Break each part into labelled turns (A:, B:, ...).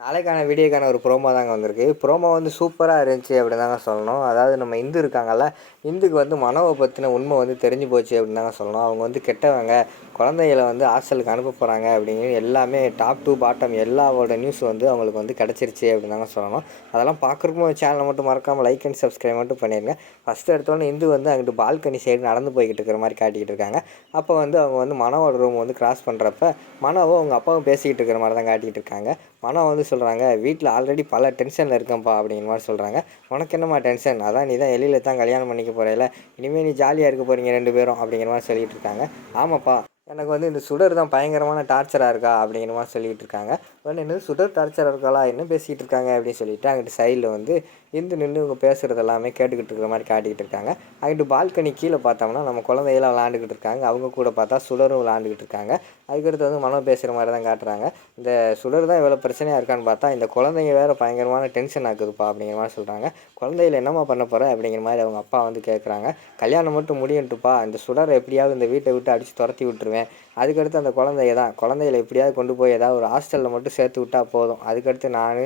A: நாளைக்கான வீடியோக்கான ஒரு ப்ரோமோ தாங்க வந்திருக்கு. ப்ரோமோ வந்து சூப்பராக இருந்துச்சு அப்படின்னு தாங்க சொல்லணும். அதாவது நம்ம இந்து இருக்காங்கல்ல இந்துக்கு வந்து மனவை பற்றின உண்மை வந்து தெரிஞ்சு போச்சு அப்படின்னு தாங்க சொல்லணும். அவங்க வந்து கெட்டவங்க குழந்தைகளை வந்து ஹாஸ்டலுக்கு அனுப்ப போகிறாங்க அப்படிங்கிற எல்லாமே டாப் டு பாட்டம் எல்லாவோட நியூஸ் வந்து அவங்களுக்கு வந்து கிடச்சிருச்சு அப்படின்னு தாங்க சொல்லணும். அதெல்லாம் பார்க்குறப்போ சேனலை மட்டும் மறக்காமல் லைக் அண்ட் சப்ஸ்கிரைப் மட்டும் பண்ணிடுங்க ஃபஸ்ட்டு எடுத்தோடனே இந்து வந்து அங்கிட்டு பால்கனி சைடு நடந்து போய்கிட்டு இருக்கிற மாதிரி காட்டிக்கிட்டு இருக்காங்க. அப்போ வந்து அவங்க வந்து மனவோட ரூம் வந்து கிராஸ் பண்ணுறப்ப மனவோ அவங்க அப்பாவும் பேசிக்கிட்டு இருக்கிற மாதிரி தான் காட்டிக்கிட்டு இருக்காங்க. மனம் வந்து சொல்கிறாங்க வீட்டில் ஆல்ரெடி பல டென்ஷனில் இருக்கேன்ப்பா அப்படிங்கிற மாதிரி சொல்கிறாங்க உனக்கு என்னம்மா டென்ஷன் அதான் நீ தான் எலியில் தான் கல்யாணம் பண்ணிக்க போகிறேல இனிமேல் நீ ஜாலியாக இருக்க போகிறீங்க ரெண்டு பேரும் அப்படிங்கிற மாதிரி சொல்லிகிட்டு இருக்காங்க. ஆமாப்பா. எனக்கு வந்து இந்த சுடர் தான் பயங்கரமான டார்ச்சராக இருக்கா அப்படிங்கிற மாதிரி சொல்லிகிட்டு இருக்காங்க. உடனே என்ன சுடர் டார்ச்சராக இருக்காளா? என்ன பேசிகிட்டு இருக்காங்க? அப்படின்னு சொல்லிட்டு அங்கிட்டு சைடில் வந்து இந்து நின்று இவங்க பேசுகிறது எல்லாமே கேட்டுக்கிட்டு இருக்கிற மாதிரி காட்டிக்கிட்டு இருக்காங்க. அங்கிட்டு பால்கனி கீழே பார்த்தோம்னா நம்ம குழந்தையெல்லாம் விளாண்டுக்கிட்டு இருக்காங்க. அவங்க கூட பார்த்தா சுடரும் விளாண்டுக்கிட்டு இருக்காங்க. அதுக்கடுத்து வந்து மனம் பேசுகிற மாதிரி தான் காட்டுறாங்க. இந்த சுடர் தான் இவ்வளோ பிரச்சனையாக இருக்கான்னு பார்த்தா இந்த குழந்தைங்க வேறு பயங்கரமான டென்ஷன் ஆக்குதுப்பா அப்படிங்கிற மாதிரி சொல்கிறாங்க குழந்தையில என்னம்மா பண்ண போகிறேன் அப்படிங்கிற மாதிரி அவங்க அப்பா வந்து கேட்குறாங்க கல்யாணம் மட்டும் முடியும்ட்டுப்பா இந்த சுடரை எப்படியாவது இந்த வீட்டை விட்டு அடித்து துரத்தி விட்டுருவேன். அதுக்கடுத்து அந்த குழந்தைய தான். குழந்தைகளை எப்படியாவது கொண்டு போய் ஏதாவது ஒரு ஹாஸ்டலில் மட்டும் சேர்த்து விட்டால் போதும். அதுக்கடுத்து நான்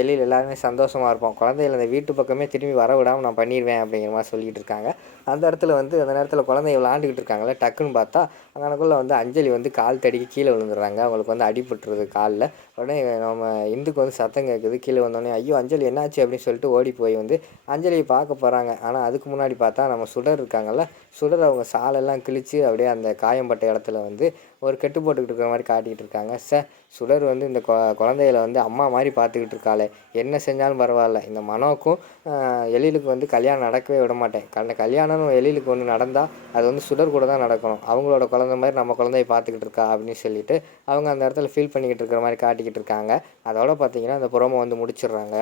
A: எழில் எல்லாருமே சந்தோஷமாக இருப்போம். குழந்தைகளை அந்த வீட்டு பக்கமே திரும்பி வர விடாமல் நான் பண்ணிடுவேன் அப்படிங்கிற மாதிரி சொல்லிட்டு இருக்காங்க. அந்த இடத்துல வந்து அந்த நேரத்தில் குழந்தைய விளாண்டுக்கிட்டு இருக்காங்களே டக்குன்னு பார்த்தா அங்கனக்குள்ளே வந்து அஞ்சலி வந்து கால் தடிக்கி கீழே விழுந்துடுறாங்க. அவங்களுக்கு வந்து அடிபட்டுருது காலில். உடனே நம்ம இந்துக்கு வந்து சத்தம் கேட்குது கீழே வந்தோடனே ஐயோ அஞ்சலி என்னாச்சு? அப்படின்னு சொல்லிட்டு ஓடி போய் வந்து அஞ்சலியை பார்க்க போகிறாங்க ஆனால் அதுக்கு முன்னாடி பார்த்தா நம்ம சுடர் இருக்காங்கல்ல சுடர் அவங்க சாலெல்லாம் கிழித்து அப்படியே அந்த காயம்பட்ட இடத்துல வந்து ஒரு கெட்டு போட்டுக்கிட்டு இருக்கிற மாதிரி காட்டிக்கிட்டு இருக்காங்க. ச சுடர் வந்து இந்த கொ வந்து அம்மா மாதிரி பார்த்துக்கிட்டு இருக்காளே. என்ன செஞ்சாலும் பரவாயில்ல. இந்த மனோக்கும் எழிலுக்கு வந்து கல்யாணம் நடக்கவே விட மாட்டேன். கண்ட கல்யாணம் எழிலுக்கு ஒன்று நடந்தால் அது வந்து சுடர் கூட தான் நடக்கணும். அவங்களோட குழந்த மாதிரி நம்ம குழந்தைய பார்த்துக்கிட்டு இருக்கா அப்படின்னு சொல்லிட்டு அவங்க அந்த இடத்துல ஃபீல் பண்ணிக்கிட்டு இருக்கிற மாதிரி காட்டிக்கிட்டு இருக்காங்க. அதோட பார்த்தீங்கன்னா அந்த புறமை வந்து முடிச்சிடுறாங்க.